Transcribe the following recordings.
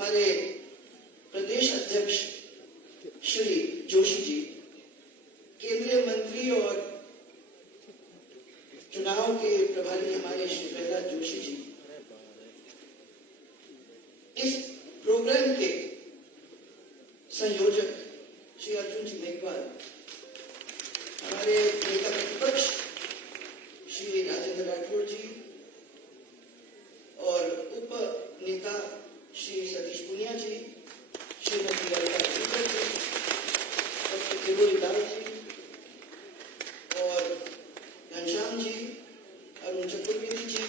हमारे प्रदेश अध्यक्ष श्री जोशी जी, केंद्रीय मंत्री और चुनाव के प्रभारी हमारे श्री प्रहलाद जोशी जी, इस प्रोग्राम के संयोजक श्री अर्जुन जी मेघवाल, हमारे नेता प्रतिपक्ष श्री राजेंद्र राठौड़ जी और उप नेता श्री सतीश पुनिया जी, श्रीमती ललिता जी, डॉक्टर किरोड़ी लाल जी और घनश्याम जी, अरुण चतुर्वेदी जी,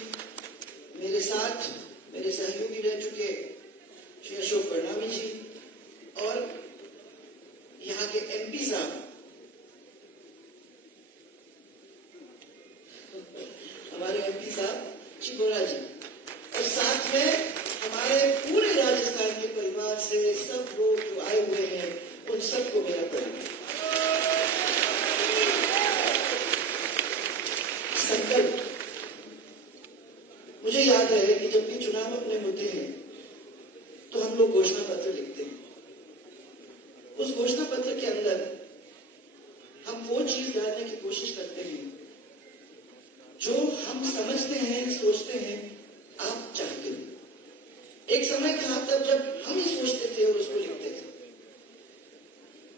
मेरे साथ मेरे सहयोगी रह चुके श्री अशोक परनामी जी और यहाँ के एमपी साहब, हमारे एमपी साहब चिकोरा जी, और साथ में हमारे पूरे राजस्थान के परिवार से सब लोग जो आए हुए हैं, उन सबको मेरा प्रणाम। संकल्प, मुझे याद है कि जब भी चुनाव अपने होते हैं तो हम लोग घोषणा पत्र लिखते हैं। उस घोषणा पत्र के अंदर हम वो चीज डालने की कोशिश करते हैं जो हम समझते हैं, सोचते हैं, आप चाहते हो। एक समय था तब जब हम ही सोचते थे और उसको लिखते थे।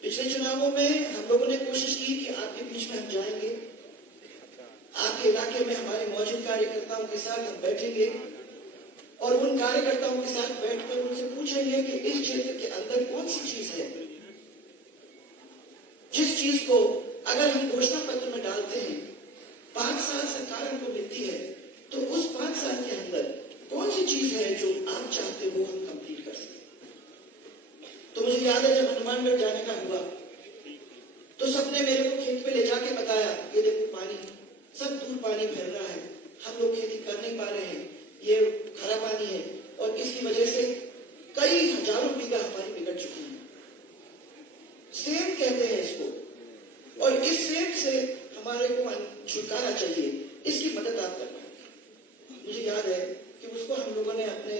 पिछले चुनावों में हम लोगों ने कोशिश की कि आपके बीच में हम जाएंगे, आपके इलाके में हमारे मौजूद कार्यकर्ताओं के साथ हम बैठेंगे और उन कार्यकर्ताओं के साथ बैठकर उनसे पूछेंगे कि इस क्षेत्र के अंदर कौन सी चीज है जिस चीज को अगर हम घोषणा पत्र में डालते हैं, 5 साल सरकार हमको मिलती है, तो उस 5 साल के अंदर कौन सी चीज है जो आप चाहते हो हम कंप्लीट कर सकें। तो मुझे याद है जब हनुमानगढ़ जाने का हुआ तो सबने मेरे को खेत पे ले जाके बताया, ये देखो पानी, सब दूर पानी फैल रहा है, हम लोग खेती कर नहीं पा रहे हैं, ये खरा पानी है और इसकी वजह से कई हजारों बीघा हमारी बिगड़ चुकी है। सेम कहते हैं इसको, और इस सेम से हमारे को छुटकारा चाहिए, इसकी मदद आप करना। मुझे याद है कि उसको हम लोगों ने अपने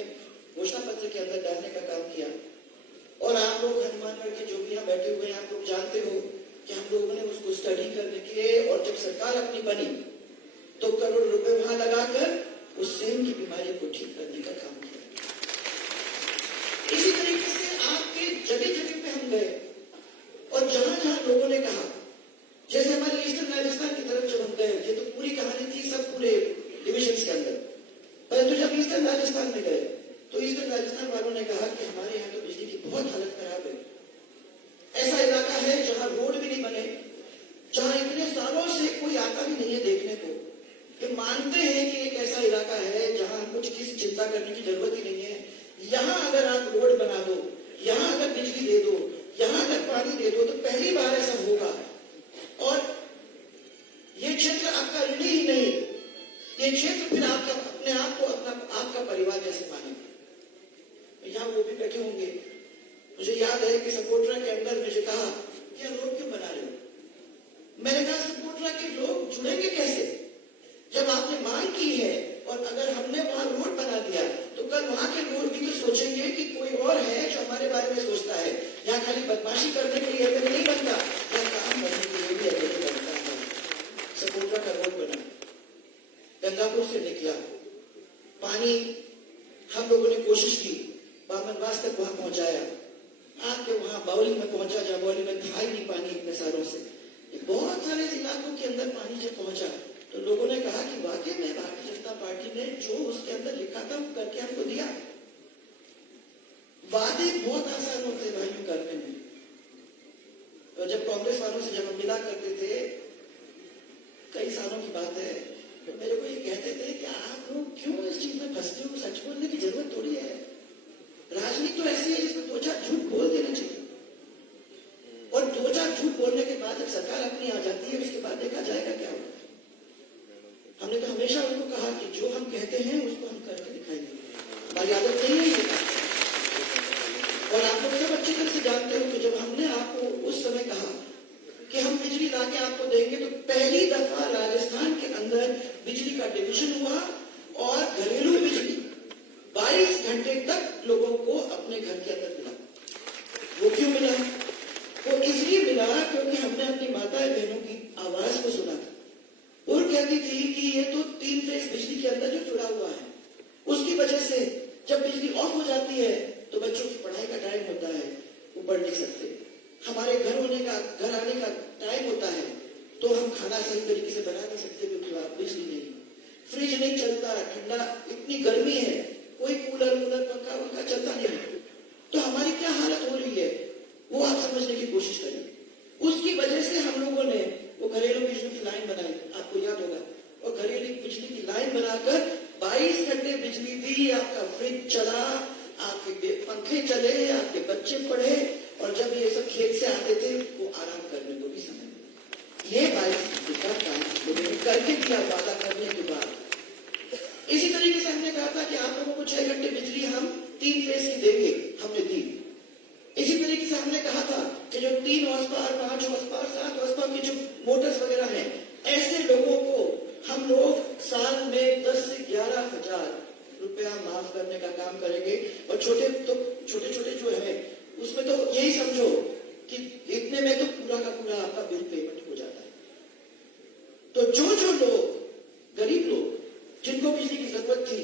घोषणा पत्र के अंदर डालने का काम किया और आप लोग हनुमानगढ़ के जो भी यहाँ बैठे हुए हैं, आप लोग जानते हो कि हम लोगों ने उसको स्टडी करने के और जब सरकार अपनी बनी तो करोड़ रुपए वहां लगाकर उस सेम की बीमारी को ठीक करने का काम किया। इसी तरीके से आपके जगह जगह पे हम गए और जहां जहां लोगों ने कहा, जैसे हमारे ईस्टर्न राजस्थान की तरफ जब हम गए, ये तो पूरी कहानी थी सब पूरे डिविजन के अंदर, परंतु जब ईस्टर्न राजस्थान में गए तो ईस्टर्न राजस्थान वालों ने कहा कि हमारे यहाँ तो बिजली की बहुत हालत खराब है। ऐसा इलाका है जहां रोड भी नहीं बने, जहां इतने सालों से कोई आता भी नहीं है देखने को, कि मानते हैं कि एक ऐसा इलाका है जहां हमको किसी चिंता करने की जरूरत ही नहीं है। यहाँ अगर आप रोड बना दो, यहाँ अगर बिजली दे दो, यहाँ अगर पानी दे दो, तो पहली बार ऐसा होगा और ये क्षेत्र आपका ऋणी ही नहीं, ये क्षेत्र फिर आपका अपने आप को अपना आपका परिवार जैसे मानेगा। यहाँ वो भी बैठे होंगे, मुझे याद है कि सपोटरा के अंदर मुझे कहा कि रोड क्यों बना रहे हो। मैंने कहा सपोटरा के लोग जुड़ेंगे कैसे जब आपने मांग की है, और अगर हमने वहां रोड बना दिया तो कल वहां के लोग भी तो सोचेंगे कि कोई और है जो हमारे बारे में सोचता है। यहाँ खाली बदमाशी करने के लिए अगर नहीं बनता, यहाँ काम करने के लिए भी अगर बनता है। सपोटरा का रोड बना, गंगापुर से निकला पानी, हम लोगों ने कोशिश की बामनवास तक वहां पहुंचाया, आके वहां बावली में पहुंचा, जहां बावली में था ही नहीं पानी इतने सालों से। बहुत सारे इलाकों के अंदर पानी जब पहुंचा तो लोगों ने कहा कि वाकई में भारतीय जनता पार्टी ने जो उसके अंदर लिखा था वो करके हमको दिया। वादे बहुत आसान होते हैं भाइयों करने में। तो जब कांग्रेस वालों से जब हम मिला करते थे, कई सालों की बात है, तो मेरे को ये कहते थे कि आप लोग क्यों इस चीज में फंसते हो, सच बोलने की जरूरत थोड़ी है। राजनीति तो ऐसी है जिसमें 2-4 झूठ बोल देना चाहिए, और 2-4 झूठ बोलने के बाद जब सरकार अपनी आ जाती है, उसके बाद देखा जाएगा क्या होगा। हमने तो हमेशा उनको कहा कि जो हम कहते हैं उसको हम करके दिखाएंगे, हमारी आदत नहीं है ये। और आप लोग सब अच्छी तरह से जानते हो कि जब हमने आपको उस समय कहा कि हम बिजली लाके आपको देंगे, तो पहली दफा राजस्थान के अंदर बिजली का डिवीजन हुआ और घरेलू बिजली 22 घंटे तक लोगों को अपने अपने घर के अंदर मिला। वो क्यों मिला? वो इसलिए मिला क्योंकि हमने अपनी माता बहनों की आवाज को सुना था। वो कहती थी कि ये तो 3 फेज बिजली के अंदर जो जुड़ा हुआ है, उसकी वजह से जब बिजली ऑफ हो जाती है तो बच्चों की पढ़ाई का टाइम होता है, वो पढ़ नहीं सकते। हमारे घर आने का टाइम होता है तो हम खाना सही तरीके से बना नहीं सकते क्योंकि बिजली नहीं, फ्रिज नहीं चलता, ठंडा, इतनी गर्मी है, कोई कूलर पंखा चलता नहीं। तो हमारी क्या हालत हो रही है वो आप समझने की कोशिश करिए। उसकी वजह से हम लोगों ने वो घरेलू बिजली की लाइन बनाई, आपको याद होगा, और घरेलू बिजली की लाइन बनाकर 22 घंटे बिजली दी, आपका फ्रिज चला, आपके पंखे चले, आपके बच्चे पढ़े, और जब ये सब खेत से आते थे वो आराम करने को भी समय मिला। ये 22 घंटे का काम लोगों ने करके दिया वादा करने के बाद। इसी तरीके से हमने कहा था कि आप लोगों को 6 घंटे बिजली हम 3 फेज की देंगे, हमने दी। इसी तरीके से हमने कहा था कि जो 3 horse power, 5 horse power, 7 horse power की जो मोटर्स वगैरह हैं, ऐसे लोगों को हम लोग साल में 10 से 11 हजार रुपया माफ करने का काम करेंगे। और छोटे जो है उसमें तो यही समझो कि इतने में तो पूरा का पूरा आपका बिल पेमेंट हो जाता है। तो जो लोग, गरीब लोग जिनको बिजली की जरूरत थी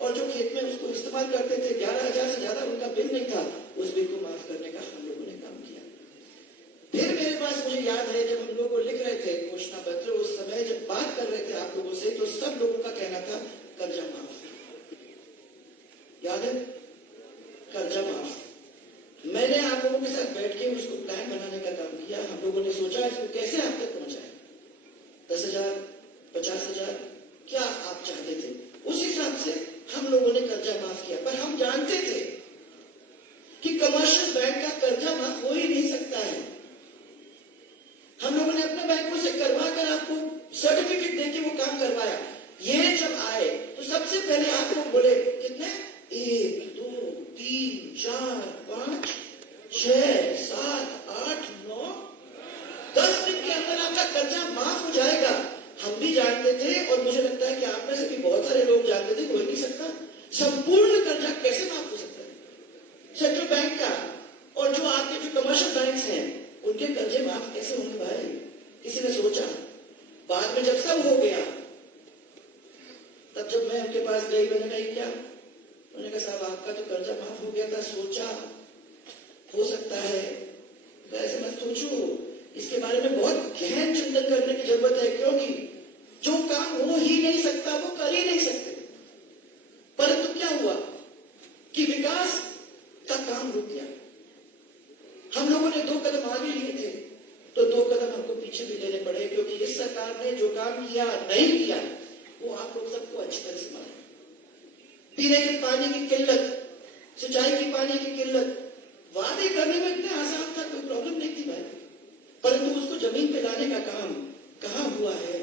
और जो खेत में उसको इस्तेमाल करते थे, 11,000 से ज्यादा उनका बिल नहीं था, उस बिल को माफ करने का हम लोगों ने काम किया। फिर मेरे पास, मुझे याद है जब हम लोग को लिख रहे थे घोषणा पत्र, उस समय जब बात कर रहे थे आप लोगों से, तो सब लोगों का कहना था कर्जा माफ। याद है? कर्जा माफ। मैंने आप लोगों के साथ बैठ के उसको प्लान बनाने का काम किया। हम लोगों ने सोचा इसको कैसे आप तक पहुंचाए, 10,000, 50,000, क्या आप चाहते थे, उस हिसाब से हम लोगों ने कर्जा माफ किया। पर हम जानते थे कि कमर्शियल बैंक का कर्जा माफ हो ही नहीं सकता है। हम लोगों ने अपने बैंकों से करवा कर आपको सर्टिफिकेट देके वो काम करवाया। ये जब आए तो सबसे पहले आप लोग बोले कितने, 1, 2, 3, 4, 5, 6, 7, 8, 9, 10 दिन के अंदर आपका कर्जा माफ हो जाएगा। हम भी जानते थे और मुझे लगता है कि आप में से भी बहुत सारे लोग जानते थे, हो नहीं सकता। संपूर्ण कर्जा कैसे माफ हो सकता है सेंट्रल बैंक का, और जो आपके जो कमर्शियल बैंक्स हैं उनके कर्जे माफ कैसे होंगे भाई? किसी ने सोचा? बाद में जब सब हो गया तब जब मैं उनके पास गई, मैंने कहा क्या? उन्होंने कहा साहब आपका तो कर्जा माफ हो गया था, सोचा हो सकता है। ऐसे मत सोचो, इसके बारे में बहुत गहन चिंतन करने की जरूरत है, क्योंकि जो काम हो ही नहीं सकता वो कर ही नहीं सकते। परंतु क्या हुआ कि विकास का काम रुक गया। हम लोगों ने 2 कदम आगे लिए थे तो 2 कदम हमको पीछे भी लेने पड़े, क्योंकि इस सरकार ने जो काम किया नहीं किया वो आप लोग सबको अच्छी तरह से मालूम। पीने के पानी की किल्लत, सिंचाई की पानी की किल्लत, वादे करने में इतने आसान था, कोई प्रॉब्लम नहीं थी भाई, परंतु उसको जमीन पे लाने का काम कहां हुआ है?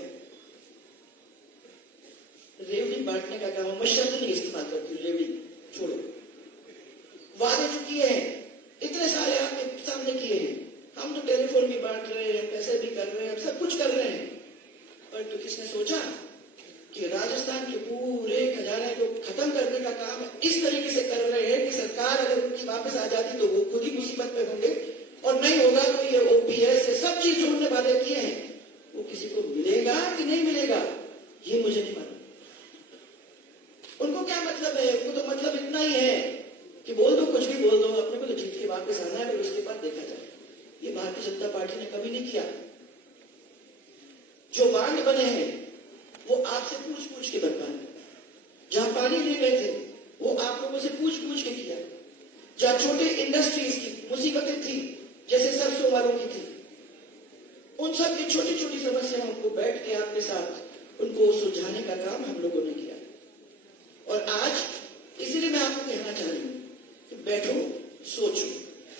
रेवड़ी बांटने का काम, मैं शब्द नहीं इस्तेमाल करती, रेवड़ी छोड़ो। वादे जो किए हैं इतने सारे आपके सामने किए हैं, हम तो टेलीफोन भी बांट रहे हैं, पैसे भी कर रहे हैं, सब कुछ कर रहे हैं, परंतु किसने सोचा कि राजस्थान के पूरे खजाने को खत्म करने का काम इस तरीके से कर रहे हैं कि सरकार अगर उनकी वापस आ जाती तो वो खुद ही मुसीबत में होंगे, और नहीं होगा तो ये ओपीएस ये सब चीज जो उन्होंने वादे किए हैं वो किसी को मिलेगा कि नहीं मिलेगा ये मुझे नहीं मालूम। उनको क्या मतलब है? उनको तो मतलब इतना ही है कि बोल दो, कुछ भी बोल दो, अपने को तो जीत के वापस आना है, फिर उसके बाद देखा जाए। ये भारतीय जनता पार्टी ने कभी नहीं किया। जो बांध बने हैं वो आपसे पूछ के बनवाए, जहां पानी ले गए थे वो आप लोगों से पूछ के किया, जहां छोटे इंडस्ट्रीज की मुसीबतें थी जैसे सरसों वालों की थी, उन सब की छोटी छोटी समस्याओं को बैठ के आपके साथ उनको सुलझाने का काम हम लोगों ने किया। और आज इसीलिए मैं आपको कहना चाह रही हूं कि बैठो, सोचो,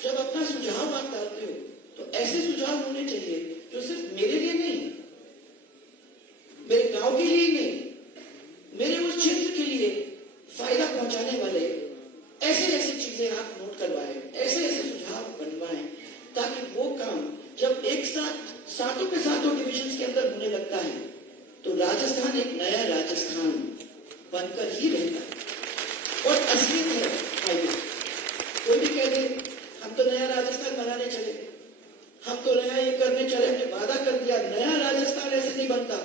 जब अपना सुझाव आप डालते हो तो ऐसे सुझाव होने चाहिए जो सिर्फ मेरे लिए नहीं, मेरे गांव के लिए नहीं, मेरे उस क्षेत्र के लिए फायदा पहुंचाने वाले ऐसे चीजें आप नोट करवाएं, ऐसे सुझाव बनवाएं, ताकि वो काम जब एक साथ सातों के सातों डिविजन के अंदर होने लगता है तो राजस्थान एक नया राजस्थान बनकर ही रहता है। और असलियत है भाई, कोई भी कह दे हम तो नया राजस्थान बनाने चले, हम तो नया ये करने चले, हमने वादा कर दिया, नया राजस्थान ऐसे नहीं बनता।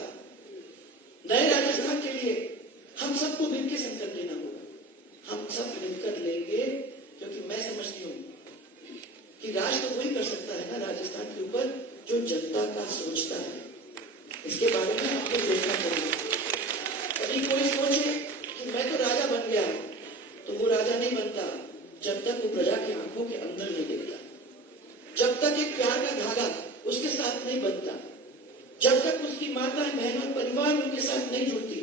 नए राजस्थान के लिए हम सबको मिलकर संकल्प लेना होगा। हम सब मिलकर लेंगे, क्योंकि मैं समझती हूँ कि राज तो वही कर सकता है ना राजस्थान के ऊपर जो जनता का सोचता है। इसके बारे में आपको सोचना चाहिए। कभी कोई सोचे कि मैं तो राजा बन गया, तो वो राजा नहीं बनता जब तक वो प्रजा की आंखों के अंदर नहीं देखता, जब तक एक प्यार का धागा उसके साथ नहीं बनता, जब तक उसकी माता बहन और परिवार उनके साथ नहीं जुड़ती,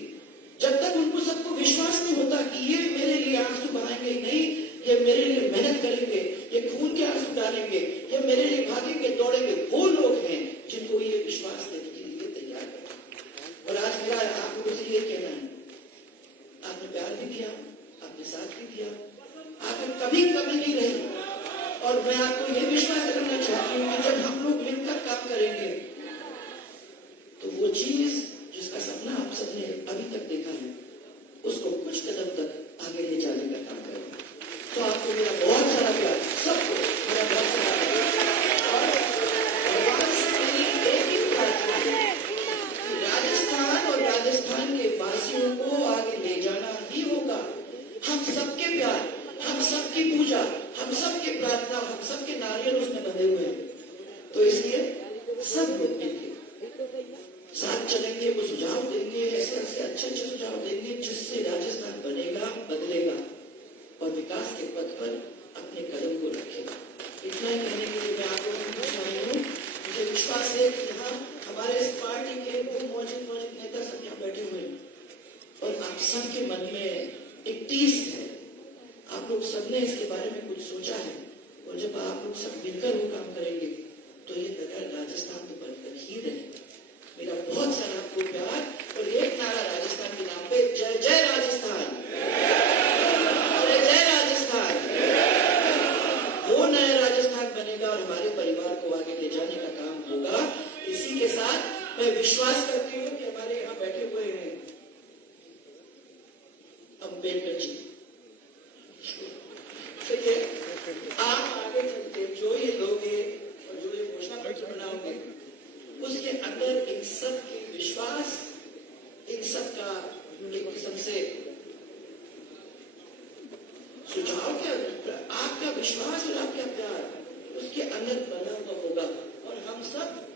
जब तक उनको सबको विश्वास नहीं होता कि ये मेरे लिए आंसू बहाएंगे नहीं, ये मेरे लिए मेहनत करेंगे, ये खून के आंसू डालेंगे, ये मेरे लिए भागेंगे दौड़ेंगे, वो लोग हैं जिनको ये विश्वास देने के लिए तैयार है। और आज मेरा आप लोगों से ये कहना है, आपने प्यार भी किया, आपने साथ भी दिया, आपने कभी कमी नहीं रही। और मैं आपको ये विश्वास करना चाहती हूँ कि जब हम लोग मिलकर काम करेंगे तो वो चीज जिसका सपना आप सबने अभी तक देखा है उसको कुछ कदम तक आगे ले जाने का काम करेंगे। तो आपको मेरा बहुत सारा प्यार, सबको मेरा बहुत सारा प्यार। और भगवान से मेरी एक ही प्रार्थना है कि राजस्थान और राजस्थान के वासियों को आगे ले जाना ही होगा। हम सबके प्यार, हम सबकी पूजा, हम सबके प्रार्थना, हम सबके नारियल उसमें बंधे हुए हैं। तो इसलिए सब लोग मिलकर साथ चलेंगे, वो सुझाव देंगे, ऐसे ऐसे अच्छे अच्छे सुझाव देंगे जिससे राजस्थान बनेगा, बदलेगा और विकास के पथ पर अपने कदम को रखेगा। इतना ही कहने के लिए मैं आप लोगों को चाहती हूँ। मुझे विश्वास है कि यहाँ हमारे इस पार्टी के वो मौजूद नेता सब यहाँ बैठे हुए हैं और आप सबके मन में एक टीस है। आप लोग सबने इसके बारे में कुछ सोचा है और जब आप लोग सब मिलकर वो काम करेंगे तो ये नगर राजस्थान तो बनकर ही रहेगा। मेरा बहुत सारा आपको प्यार और एक नारा राजस्थान के नाम पे, जय जय राजस्थान, जय जय राजस्थान। वो नया राजस्थान बनेगा और हमारे परिवार को आगे ले जाने का काम होगा। इसी के साथ मैं विश्वास करती हूँ कि हमारे यहाँ बैठे हुए हैं अम्बेडकर जी, ठीक है, आप आगे चलते जो ये लोगे और जो ये घोषणा पत्र बनाओगे उसके अंदर इन सब की विश्वास, इन सब का एक किस्म से सुझाव क्या, आपका विश्वास और आपका प्यार उसके अंदर बना हुआ होगा और हम सब